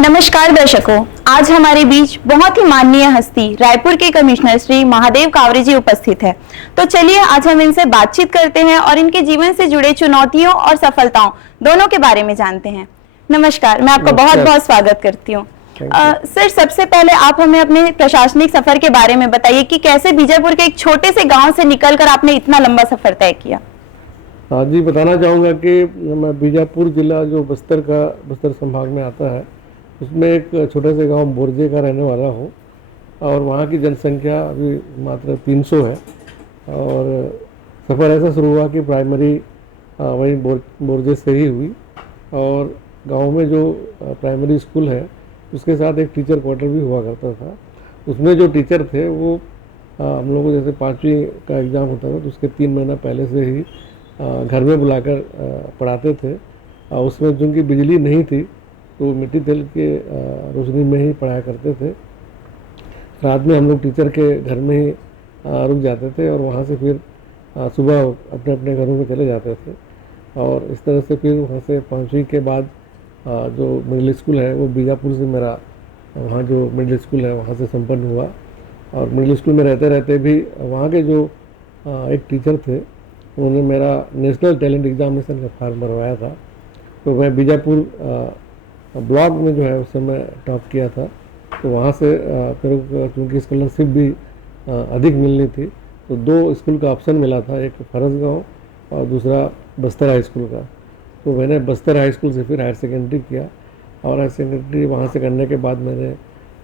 नमस्कार दर्शकों, आज हमारे बीच बहुत ही माननीय हस्ती रायपुर के कमिश्नर श्री महादेव कावरे जी उपस्थित है। तो चलिए आज हम इनसे बातचीत करते हैं और इनके जीवन से जुड़े चुनौतियों और सफलताओं दोनों के बारे में जानते हैं। नमस्कार, मैं आपका बहुत बहुत स्वागत करती हूँ। सर, सबसे पहले आप हमें अपने प्रशासनिक सफर के बारे में बताइए कि कैसे बीजापुर के एक छोटे से गाँव से निकलकर आपने इतना लंबा सफर तय किया। हाँ जी, बताना चाहूँगा कि मैं बीजापुर जिला जो बस्तर संभाग में आता है, उसमें एक छोटे से गांव बोरजे का रहने वाला हूँ और वहाँ की जनसंख्या अभी मात्र 300 है। और सफ़र ऐसा शुरू हुआ कि प्राइमरी वहीं बोरजे से ही हुई और गांव में जो प्राइमरी स्कूल है उसके साथ एक टीचर क्वार्टर भी हुआ करता था। उसमें जो टीचर थे वो हम लोगों को जैसे 5वीं का एग्ज़ाम होता था तो उसके 3 महीना पहले से ही घर में बुलाकर पढ़ाते थे। उसमें चूँकि बिजली नहीं थी तो मिट्टी तेल के रोशनी में ही पढ़ाया करते थे। रात में हम लोग टीचर के घर में ही रुक जाते थे और वहाँ से फिर सुबह अपने अपने घरों में चले जाते थे। और इस तरह से फिर वहाँ से 5वीं के बाद जो मिडिल स्कूल है वो बीजापुर से मेरा वहाँ जो मिडिल स्कूल है वहाँ से संपन्न हुआ। और मिडिल स्कूल में रहते रहते भी वहाँ के जो एक टीचर थे उन्होंने मेरा नेशनल टैलेंट एग्जामिनेशन का फॉर्म भरवाया था। तो मैं बीजापुर ब्लॉक में जो है उस समय टॉप किया था। तो वहाँ से फिर चूँकि स्कॉलरशिप भी अधिक मिलनी थी तो 2 स्कूल का ऑप्शन मिला था, एक फरसगांव और दूसरा बस्तर हाई स्कूल का। तो मैंने बस्तर हाई स्कूल से फिर हायर सेकेंडरी किया और हायर सेकेंडरी वहाँ से करने के बाद मैंने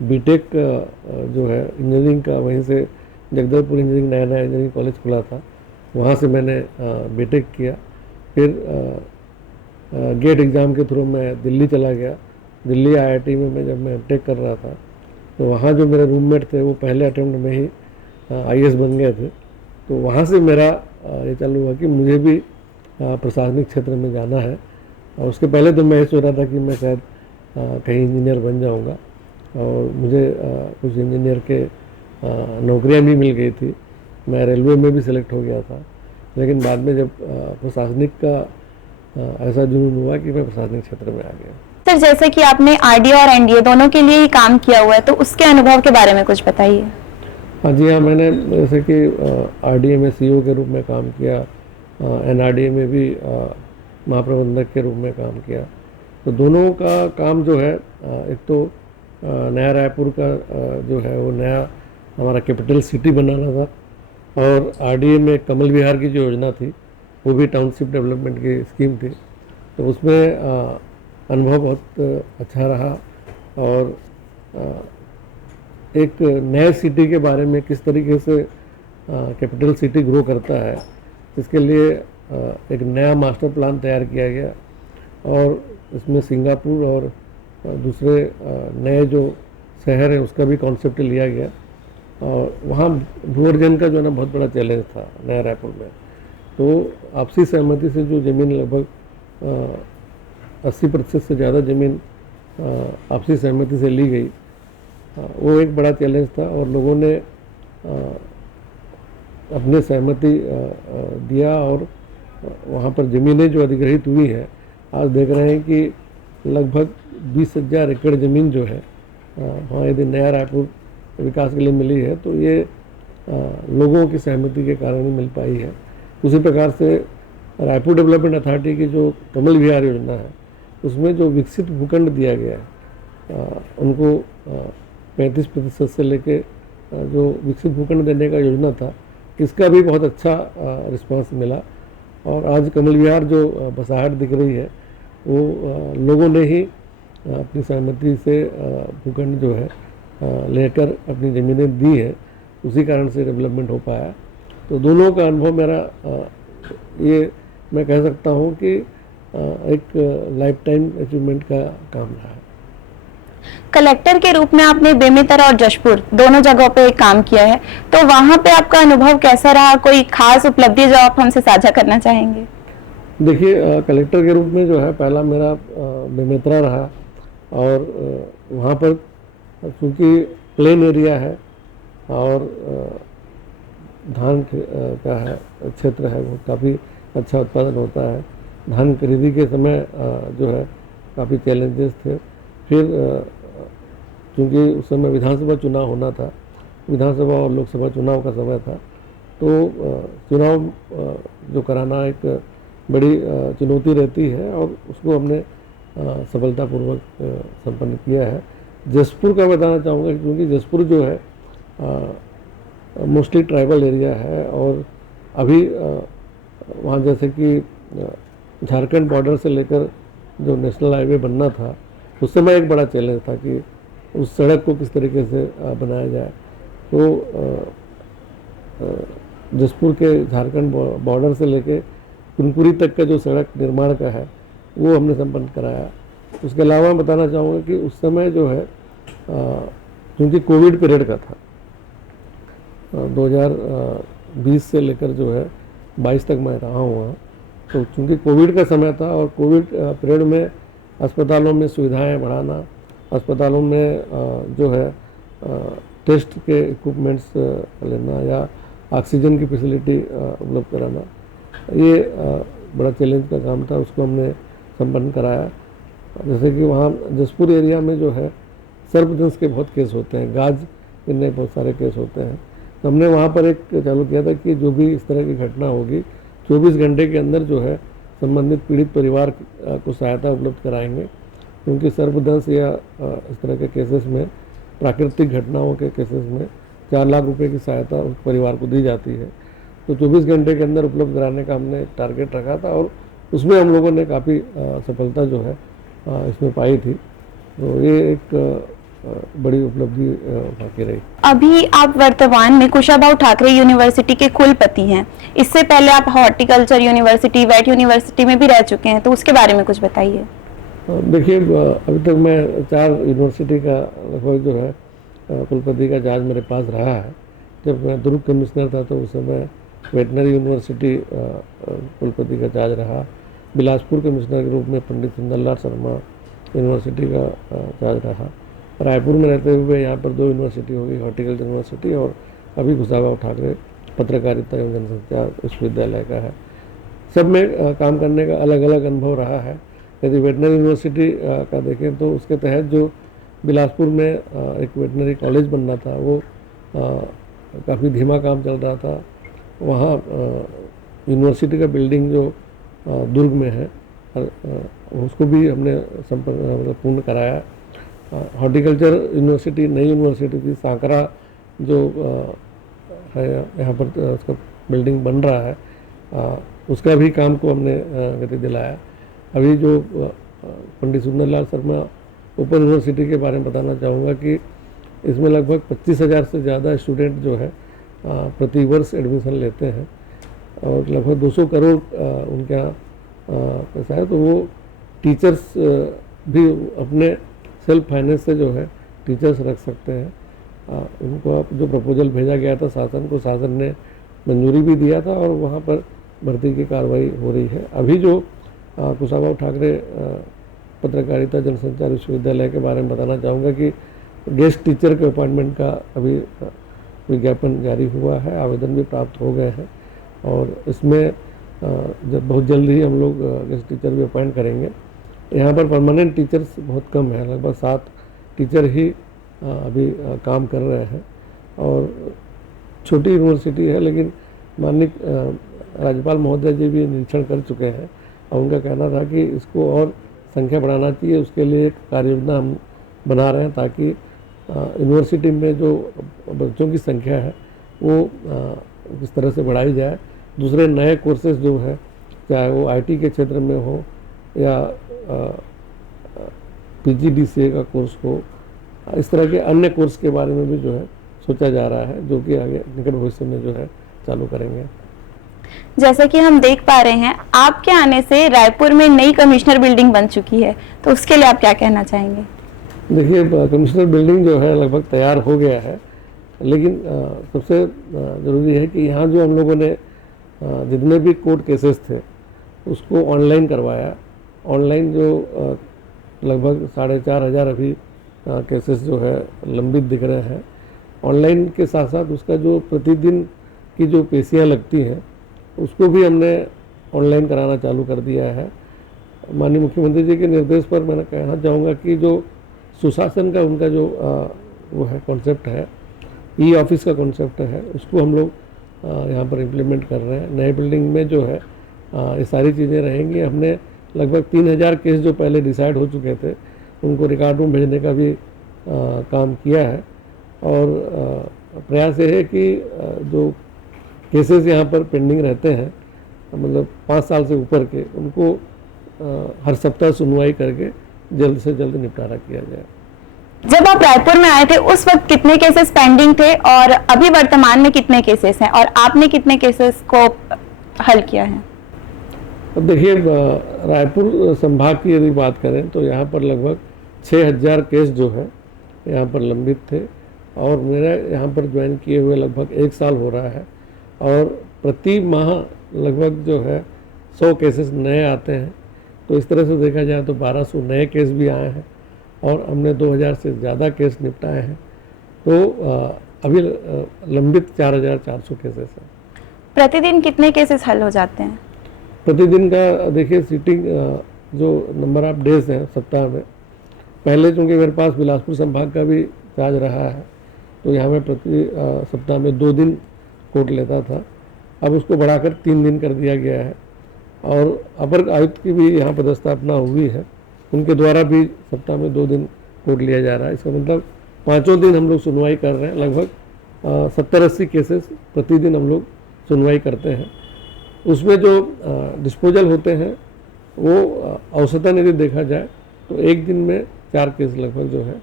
बीटेक जो है इंजीनियरिंग का वहीं से जगदलपुर इंजीनियरिंग नया इंजीनियरिंग कॉलेज खुला था, वहाँ से मैंने बीटेक किया। फिर गेट एग्ज़ाम के थ्रू मैं दिल्ली चला गया। दिल्ली आईआईटी में जब मैं एमटेक कर रहा था तो वहाँ जो मेरे रूममेट थे वो पहले अटेम्प्ट में ही आईएएस बन गए थे। तो वहाँ से मेरा ये चालू हुआ कि मुझे भी प्रशासनिक क्षेत्र में जाना है। और उसके पहले तो मैं ये सोच रहा था कि मैं शायद कहीं इंजीनियर बन जाऊँगा और मुझे कुछ इंजीनियर के नौकरियाँ भी मिल गई थी। मैं रेलवे में भी सिलेक्ट हो गया था। लेकिन बाद में जब प्रशासनिक का ऐसा जुनून हुआ कि मैं प्रशासनिक क्षेत्र में आ गया। सर, जैसे कि आपने आरडीए और एनडीए दोनों के लिए ही काम किया हुआ है, तो उसके अनुभव के बारे में कुछ बताइए। हाँ जी, हाँ, मैंने जैसे कि आरडीए में सीईओ के रूप में काम किया, एनआरडीए में भी महाप्रबंधक के रूप में काम किया। तो दोनों का काम जो है एक तो नया रायपुर का जो है वो नया हमारा कैपिटल सिटी बनाना था और आरडीए में कमल विहार की जो योजना थी वो भी टाउनशिप डेवलपमेंट की स्कीम थी। तो उसमें अनुभव बहुत अच्छा रहा और एक नए सिटी के बारे में किस तरीके से कैपिटल सिटी ग्रो करता है इसके लिए एक नया मास्टर प्लान तैयार किया गया और इसमें सिंगापुर और दूसरे नए जो शहर हैं उसका भी कॉन्सेप्ट लिया गया। और वहाँ भू अर्जन का जो है ना बहुत बड़ा चैलेंज था नया रायपुर में। तो आपसी सहमति से जो ज़मीन लगभग 80% से ज़्यादा ज़मीन आपसी सहमति से ली गई, वो एक बड़ा चैलेंज था और लोगों ने अपने सहमति दिया और वहाँ पर ज़मीनें जो अधिग्रहित हुई हैं आज देख रहे हैं कि लगभग 20,000 एकड़ ज़मीन जो है वहाँ यदि नया रायपुर विकास के लिए मिली है तो ये लोगों की सहमति के कारण ही मिल पाई है। उसी प्रकार से रायपुर डेवलपमेंट अथॉरिटी की जो कमल विहार योजना है उसमें जो विकसित भूखंड दिया गया है उनको 35% से लेके जो विकसित भूखंड देने का योजना था इसका भी बहुत अच्छा रिस्पांस मिला। और आज कमल विहार जो बसाहट दिख रही है वो लोगों ने ही अपनी सहमति से भूखंड जो है लेकर अपनी ज़मीनें दी है, उसी कारण से डेवलपमेंट हो पाया। तो दोनों का अनुभव मेरा ये मैं कह सकता हूँ कि एक लाइफ टाइम अचीवमेंट का काम रहा है। कलेक्टर के रूप में आपने बेमेतरा और जशपुर दोनों जगहों पे काम किया है, तो वहाँ पे आपका अनुभव कैसा रहा? कोई खास उपलब्धि जो आप हमसे साझा करना चाहेंगे? देखिए, कलेक्टर के रूप में जो है पहला मेरा बेमेतरा रहा और वहाँ पर चूँकि प्लेन एरिया है और धान का है क्षेत्र है, वो काफ़ी अच्छा उत्पादन होता है। धान खरीदी के समय जो है काफ़ी चैलेंजेस थे फिर चूँकि उस समय विधानसभा चुनाव होना था, विधानसभा और लोकसभा चुनाव का समय था, तो चुनाव जो कराना एक बड़ी चुनौती रहती है और उसको हमने सफलतापूर्वक संपन्न किया है। जसपुर का बताना चाहूँगा क्योंकि जसपुर जो है मोस्टली ट्राइबल एरिया है और अभी वहाँ जैसे कि झारखंड बॉर्डर से लेकर जो नेशनल हाईवे बनना था, उस समय एक बड़ा चैलेंज था कि उस सड़क को किस तरीके से बनाया जाए। तो जसपुर के झारखंड बॉर्डर से लेकर कुनकुरी तक का जो सड़क निर्माण का है वो हमने संपन्न कराया। उसके अलावा बताना चाहूँगा कि उस समय जो है क्योंकि कोविड पीरियड का था, 2020 से लेकर जो है 22 तक मैं रहा हूँ वहाँ, तो चूँकि कोविड का समय था और कोविड पीरियड में अस्पतालों में सुविधाएं बढ़ाना, अस्पतालों में जो है टेस्ट के इक्विपमेंट्स लेना या ऑक्सीजन की फैसिलिटी उपलब्ध कराना, ये बड़ा चैलेंज का काम था, उसको हमने संपन्न कराया। जैसे कि वहाँ जसपुर एरिया में जो है सर्पदंश के बहुत केस होते हैं, गाज गिरने के बहुत सारे केस होते हैं, तो हमने वहाँ पर एक चालू किया था कि जो भी इस तरह की घटना होगी 24 घंटे के अंदर जो है संबंधित पीड़ित परिवार को सहायता उपलब्ध कराएंगे, क्योंकि सर्पदंश या इस तरह के केसेस में, प्राकृतिक घटनाओं के केसेस में 4 लाख रुपए की सहायता उस परिवार को दी जाती है। तो 24 घंटे के अंदर उपलब्ध कराने का हमने टारगेट रखा था और उसमें हम लोगों ने काफ़ी सफलता जो है इसमें पाई थी। तो ये एक बड़ी उपलब्धि बाकी रही। अभी आप वर्तमान में कुशाभाऊ ठाकरे यूनिवर्सिटी के कुलपति हैं। इससे पहले आप हॉर्टिकल्चर यूनिवर्सिटी, वेट यूनिवर्सिटी में भी रह चुके हैं, तो उसके बारे में कुछ बताइए। देखिए, अभी तक मैं 4 यूनिवर्सिटी का लगभग जो है कुलपति का चार्ज मेरे पास रहा है। जब मैं दुर्ग कमिश्नर था तो उस समय वेटनरी यूनिवर्सिटी कुलपति का चार्ज रहा। बिलासपुर कमिश्नर के रूप में पंडित सुंदरलाल शर्मा यूनिवर्सिटी का चार्ज रहा। रायपुर में रहते हुए यहाँ पर 2 यूनिवर्सिटी होगी, हॉर्टिकल्चर यूनिवर्सिटी और अभी कुशाभाऊ ठाकरे पत्रकारिता एवं जनसंचार विश्वविद्यालय का है। सब में काम करने का अलग अलग अनुभव रहा है। यदि वेटनरी यूनिवर्सिटी का देखें तो उसके तहत जो बिलासपुर में एक वेटनरी कॉलेज बनना था, वो काफ़ी धीमा काम चल रहा था। वहाँ यूनिवर्सिटी का बिल्डिंग जो दुर्ग में है उसको भी हमने संपर्क पूर्ण कराया। हॉर्टिकल्चर यूनिवर्सिटी नई यूनिवर्सिटी थी, सांकरा जो है यहाँ पर उसका बिल्डिंग बन रहा है, उसका भी काम को हमने गति दिलाया। अभी जो पंडित सुंदरलाल शर्मा ओपन यूनिवर्सिटी के बारे में बताना चाहूँगा कि इसमें लगभग 25,000 से ज़्यादा स्टूडेंट जो है प्रति वर्ष एडमिशन लेते हैं और लगभग 200 करोड़ उनके यहाँ पैसा है। तो वो टीचर्स भी अपने सेल्फ फाइनेंस से जो है टीचर्स रख सकते हैं। उनको जो प्रपोजल भेजा गया था शासन को, शासन ने मंजूरी भी दिया था और वहाँ पर भर्ती की कार्रवाई हो रही है। अभी जो कुशाभाऊ ठाकरे पत्रकारिता जनसंचार विश्वविद्यालय के बारे में बताना चाहूँगा कि गेस्ट टीचर के अपॉइंटमेंट का अभी विज्ञापन जारी हुआ है, आवेदन भी प्राप्त हो गए हैं और इसमें जब बहुत जल्द ही हम लोग गेस्ट टीचर भी अपॉइंट करेंगे। यहाँ पर परमानेंट टीचर्स बहुत कम है, लगभग 7 टीचर ही अभी काम कर रहे हैं और छोटी यूनिवर्सिटी है, लेकिन माननीय राज्यपाल महोदय जी भी निरीक्षण कर चुके हैं और उनका कहना था कि इसको और संख्या बढ़ाना चाहिए। उसके लिए एक कार्य योजना हम बना रहे हैं ताकि यूनिवर्सिटी में जो बच्चों की संख्या है वो किस तरह से बढ़ाई जाए। दूसरे नए कोर्सेज जो है, चाहे वो आईटी के क्षेत्र में हो या पीजीडीसीए का कोर्स हो, इस तरह के अन्य कोर्स के बारे में भी जो है सोचा जा रहा है, जो कि आगे निकट भविष्य में जो है चालू करेंगे। जैसा कि हम देख पा रहे हैं, आपके आने से रायपुर में नई कमिश्नर बिल्डिंग बन चुकी है, तो उसके लिए आप क्या कहना चाहेंगे? देखिए, कमिश्नर बिल्डिंग जो है लगभग तैयार हो गया है, लेकिन सबसे ज़रूरी है कि यहाँ जो हम लोगों ने जितने भी कोर्ट केसेस थे उसको ऑनलाइन करवाया। ऑनलाइन जो लगभग 4,500 अभी केसेस जो है लंबित दिख रहे हैं। ऑनलाइन के साथ साथ उसका जो प्रतिदिन की जो पेशियाँ लगती हैं उसको भी हमने ऑनलाइन कराना चालू कर दिया है। माननीय मुख्यमंत्री जी के निर्देश पर मैं कहना चाहूँगा कि जो सुशासन का उनका जो वो है कॉन्सेप्ट है, ई ऑफिस का कॉन्सेप्ट है, उसको हम लोग यहाँ पर इम्प्लीमेंट कर रहे हैं। नए बिल्डिंग में जो है ये सारी चीज़ें रहेंगी। हमने लगभग 3000 केस जो पहले डिसाइड हो चुके थे उनको रिकॉर्ड रूम भेजने का भी काम किया है। और प्रयास ये है कि जो केसेस यहाँ पर पेंडिंग रहते हैं, मतलब 5 साल से ऊपर के, उनको हर सप्ताह सुनवाई करके जल्द से जल्द निपटारा किया जाए। जब आप रायपुर में आए थे उस वक्त कितने केसेस पेंडिंग थे और अभी वर्तमान में कितने केसेस हैं, और आपने कितने केसेस को हल किया है? अब देखिए, रायपुर संभाग की यदि बात करें तो यहाँ पर लगभग 6000 केस जो है यहाँ पर लंबित थे, और मेरा यहाँ पर ज्वाइन किए हुए लगभग 1 साल हो रहा है, और प्रति माह लगभग जो है 100 केसेस नए आते हैं। तो इस तरह से देखा जाए तो 1200 नए केस भी आए हैं, और हमने 2000 से ज़्यादा केस निपटाए हैं। तो अभी लंबित 4400 केसेस हैं। प्रतिदिन कितने केसेस हल हो जाते हैं? प्रतिदिन का देखिए, सीटिंग जो नंबर ऑफ डेज हैं सप्ताह में, पहले चूँकि मेरे पास बिलासपुर संभाग का भी चार्ज रहा है, तो यहाँ में प्रति सप्ताह में 2 दिन कोर्ट लेता था। अब उसको बढ़ाकर 3 दिन कर दिया गया है, और अपर आयुक्त की भी यहाँ पदस्थापना हुई है, उनके द्वारा भी सप्ताह में 2 दिन कोर्ट लिया जा रहा है। इसका मतलब 5 दिन हम लोग सुनवाई कर रहे हैं। लगभग 70-80 केसेस प्रतिदिन हम लोग सुनवाई करते हैं। उसमें जो डिस्पोजल होते हैं वो औसतन यदि देखा जाए तो एक दिन में 4 केस लगभग जो है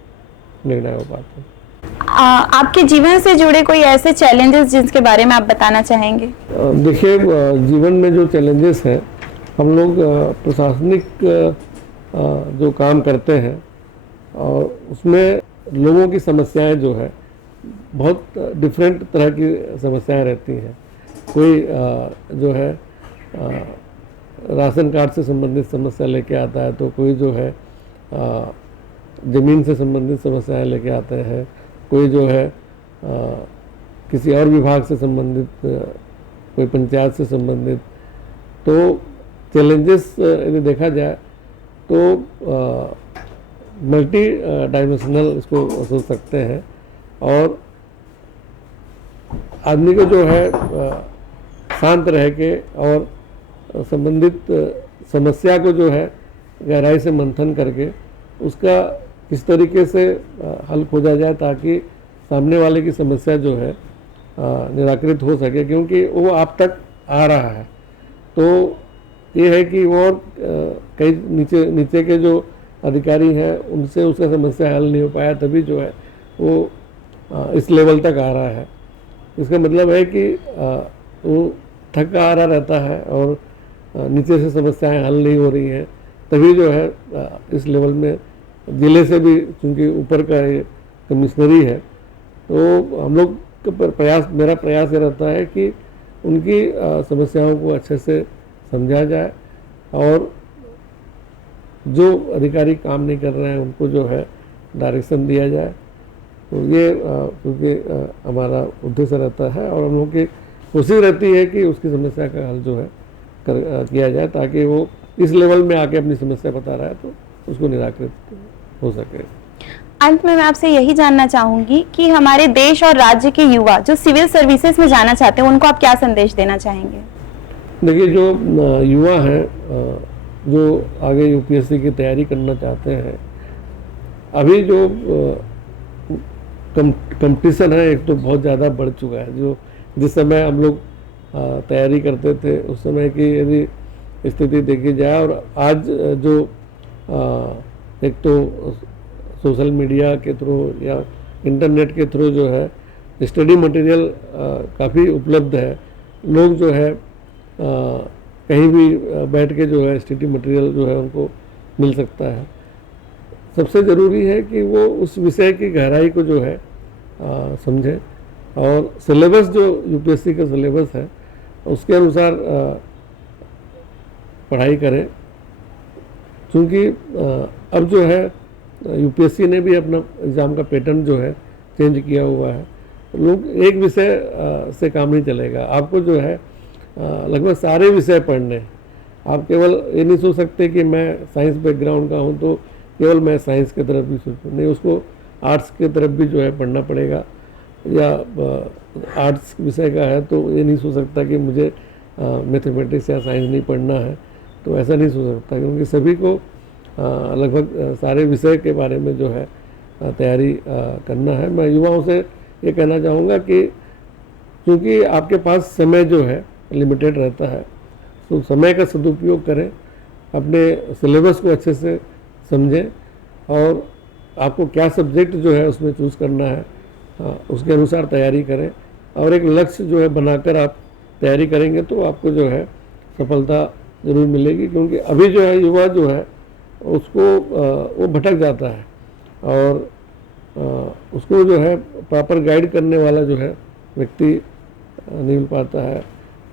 निर्णय हो पाते हैं। आपके जीवन से जुड़े कोई ऐसे चैलेंजेस जिसके बारे में आप बताना चाहेंगे? देखिए, जीवन में जो चैलेंजेस हैं, हम लोग प्रशासनिक जो काम करते हैं और उसमें लोगों की समस्याएं जो है बहुत डिफरेंट तरह की समस्याएं रहती हैं। कोई जो है राशन कार्ड से संबंधित समस्या लेके आता है, तो कोई जो है ज़मीन से संबंधित समस्याएं लेके आते हैं, कोई जो है किसी और विभाग से संबंधित, कोई पंचायत से संबंधित। तो चैलेंजेस यदि देखा जाए तो मल्टी डायमेंशनल इसको सोच सकते हैं, और आदमी को जो है शांत रह के और संबंधित समस्या को जो है गहराई से मंथन करके उसका किस तरीके से हल खोजा जाए ताकि सामने वाले की समस्या जो है निराकृत हो सके, क्योंकि वो आप तक आ रहा है। तो ये है कि वो कई नीचे के जो अधिकारी हैं उनसे उसका समस्या हल नहीं हो पाया, तभी जो है वो इस लेवल तक आ रहा है। इसका मतलब है कि वो थका आ रहा रहता है और नीचे से समस्याएं हल नहीं हो रही हैं, तभी जो है इस लेवल में ज़िले से भी, चूँकि ऊपर का कमिश्नरी है, तो हम लोग का मेरा प्रयास ये रहता है कि उनकी समस्याओं को अच्छे से समझा जाए, और जो अधिकारी काम नहीं कर रहे हैं उनको जो है डायरेक्शन दिया जाए। तो ये क्योंकि हमारा उद्देश्य रहता है, और हम लोग की कोशिश रहती है कि उसकी समस्या का हल जो है किया जाए, ताकि वो इस लेवल में आके अपनी समस्या बता रहा है तो उसको निराकृत हो सके। अंत में मैं आपसे यही जानना चाहूंगी कि हमारे देश और राज्य के युवा जो सिविल सर्विसेज में जाना चाहते हैं उनको आप क्या संदेश देना चाहेंगे? देखिए, जो युवा हैं जो आगे यूपीएससी की तैयारी करना चाहते हैं, अभी जो कंपटीशन है एक तो बहुत ज़्यादा बढ़ चुका है। जो जिस समय हम लोग तैयारी करते थे उस समय की यदि स्थिति देखी जाए, और आज जो एक तो सोशल मीडिया के थ्रू या इंटरनेट के थ्रू जो है स्टडी मटेरियल काफ़ी उपलब्ध है। लोग जो है कहीं भी बैठ के जो है स्टडी मटेरियल जो है उनको मिल सकता है। सबसे ज़रूरी है कि वो उस विषय की गहराई को जो है समझें, और सिलेबस जो यूपीएससी का सिलेबस है उसके अनुसार पढ़ाई करें। क्योंकि अब जो है यूपीएससी ने भी अपना एग्ज़ाम का पैटर्न जो है चेंज किया हुआ है। लोग एक विषय से काम नहीं चलेगा, आपको जो है लगभग सारे विषय पढ़ने। आप केवल ये नहीं सोच सकते कि मैं साइंस बैकग्राउंड का हूँ तो केवल मैं साइंस की तरफ भी सोचूं, नहीं उसको आर्ट्स की तरफ भी जो है पढ़ना पड़ेगा, या आर्ट्स विषय का है तो ये नहीं सोच सकता कि मुझे मैथमेटिक्स या साइंस नहीं पढ़ना है, तो ऐसा नहीं सोच सकता, क्योंकि सभी को लगभग सारे विषय के बारे में जो है तैयारी करना है। मैं युवाओं से ये कहना चाहूँगा कि क्योंकि आपके पास समय जो है लिमिटेड रहता है, तो समय का सदुपयोग करें, अपने सिलेबस को अच्छे से समझें और आपको क्या सब्जेक्ट जो है उसमें चूज़ करना है उसके अनुसार तैयारी करें, और एक लक्ष्य जो है बनाकर आप तैयारी करेंगे तो आपको जो है सफलता ज़रूर मिलेगी। क्योंकि अभी जो है युवा जो है उसको वो भटक जाता है और उसको जो है प्रॉपर गाइड करने वाला जो है व्यक्ति नहीं मिल पाता है,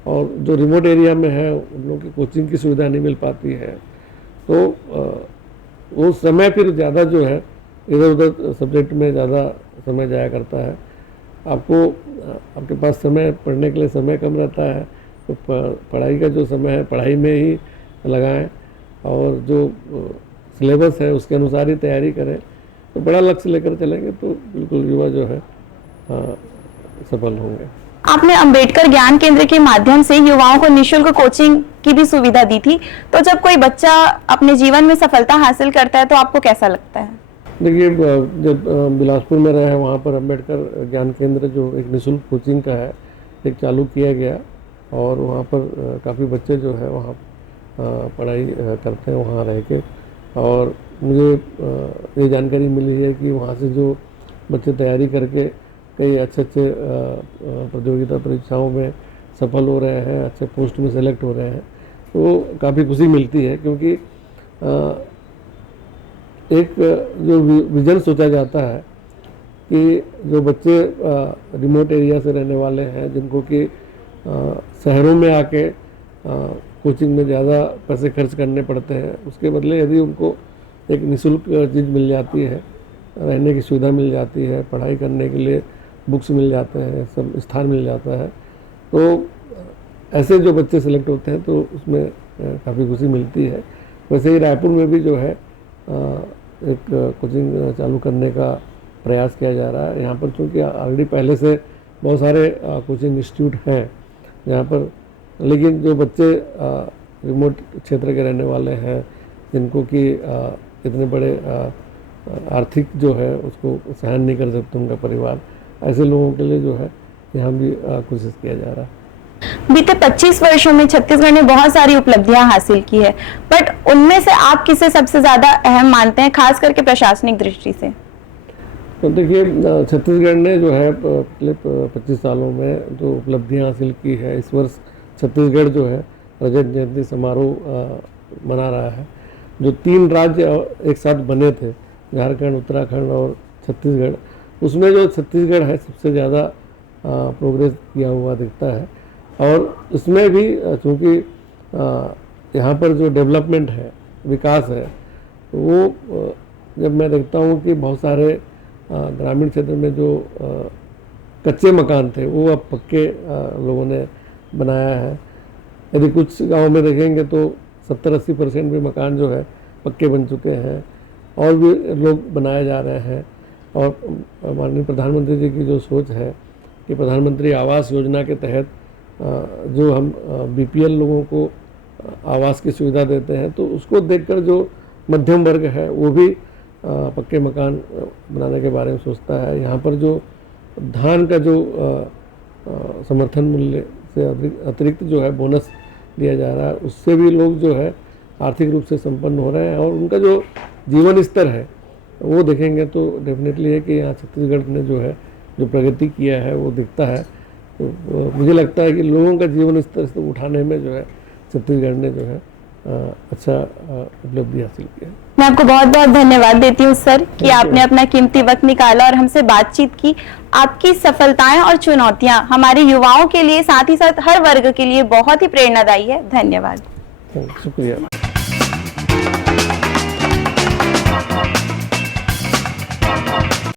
और जो रिमोट एरिया में है उन लोगों की कोचिंग की सुविधा नहीं मिल पाती है, तो वो समय फिर ज़्यादा जो है इधर उधर सब्जेक्ट में ज़्यादा समय जाया करता है। आपके पास समय पढ़ने के लिए समय कम रहता है, तो पढ़ाई का जो समय है पढ़ाई में ही लगाएं और जो सिलेबस है उसके अनुसार ही तैयारी करें, तो बड़ा लक्ष्य लेकर चलेंगे तो बिल्कुल युवा जो है सफल होंगे। आपने अंबेडकर ज्ञान केंद्र के माध्यम से युवाओं को निःशुल्क कोचिंग की भी सुविधा दी थी, तो जब कोई बच्चा अपने जीवन में सफलता हासिल करता है तो आपको कैसा लगता है? देखिए, जब बिलासपुर में रहे वहाँ पर अंबेडकर ज्ञान केंद्र जो एक निःशुल्क कोचिंग का है एक चालू किया गया, और वहाँ पर काफ़ी बच्चे जो है वहाँ पढ़ाई करते हैं वहाँ रह के, और मुझे ये जानकारी मिली है कि वहाँ से जो बच्चे तैयारी करके कई अच्छे प्रतियोगिता परीक्षाओं में सफल हो रहे हैं, अच्छे पोस्ट में सेलेक्ट हो रहे हैं, तो काफ़ी खुशी मिलती है। क्योंकि एक जो विज़न सोचा जाता है कि जो बच्चे रिमोट एरिया से रहने वाले हैं, जिनको कि शहरों में आके कोचिंग में ज़्यादा पैसे खर्च करने पड़ते हैं, उसके बदले यदि उनको एक निःशुल्क चीज़ मिल जाती है, रहने की सुविधा मिल जाती है, पढ़ाई करने के लिए बुक्स मिल जाते हैं, सब स्थान मिल जाता है, तो ऐसे जो बच्चे सेलेक्ट होते हैं तो उसमें काफ़ी खुशी मिलती है। वैसे ही रायपुर में भी जो है एक कोचिंग चालू करने का प्रयास किया जा रहा है। यहाँ पर चूँकि ऑलरेडी पहले से बहुत सारे कोचिंग इंस्टीट्यूट हैं यहाँ पर, लेकिन जो बच्चे रिमोट क्षेत्र के रहने वाले हैं, जिनको कि इतने बड़े आर्थिक जो है उसको सहन नहीं कर सकते उनका परिवार, ऐसे लोगों के लिए जो है यहाँ भी कोशिश किया जा रहा है। बीते 25 वर्षों में छत्तीसगढ़ ने बहुत सारी उपलब्धियां हासिल की है, बट उनमें से आप किसे सबसे ज्यादा अहम मानते हैं, खास करके प्रशासनिक दृष्टि से? तो देखिए, छत्तीसगढ़ ने जो है पिछले 25 सालों में जो उपलब्धियां हासिल की है, इस वर्ष छत्तीसगढ़ जो है रजत जयंती समारोह मना रहा है। जो 3 राज्य एक साथ बने थे, झारखंड, उत्तराखंड और छत्तीसगढ़, उसमें जो छत्तीसगढ़ है सबसे ज़्यादा प्रोग्रेस किया हुआ दिखता है। और इसमें भी चूँकि यहाँ पर जो डेवलपमेंट है, विकास है, वो जब मैं देखता हूँ कि बहुत सारे ग्रामीण क्षेत्र में जो कच्चे मकान थे वो अब पक्के लोगों ने बनाया है। यदि कुछ गांव में देखेंगे तो 70-80% भी मकान जो है पक्के बन चुके हैं, और भी लोग बनाए जा रहे हैं। और माननीय प्रधानमंत्री जी की जो सोच है कि प्रधानमंत्री आवास योजना के तहत जो हम बीपीएल लोगों को आवास की सुविधा देते हैं, तो उसको देखकर जो मध्यम वर्ग है वो भी पक्के मकान बनाने के बारे में सोचता है। यहाँ पर जो धान का जो समर्थन मूल्य से अतिरिक्त जो है बोनस दिया जा रहा है, उससे भी लोग जो है आर्थिक रूप से संपन्न हो रहे हैं, और उनका जो जीवन स्तर है वो देखेंगे तो डेफिनेटली है कि यहाँ छत्तीसगढ़ ने जो है जो प्रगति किया है वो दिखता है। तो मुझे लगता है कि लोगों का जीवन स्तर से उठाने में जो है छत्तीसगढ़ ने जो है अच्छा उपलब्धि हासिल किया। मैं आपको बहुत बहुत धन्यवाद देती हूँ सर कि आपने अपना कीमती वक्त निकाला और हमसे बातचीत की। आपकी सफलताएं और चुनौतियां हमारे युवाओं के लिए, साथ ही साथ हर वर्ग के लिए बहुत ही प्रेरणादायी है। धन्यवाद। शुक्रिया।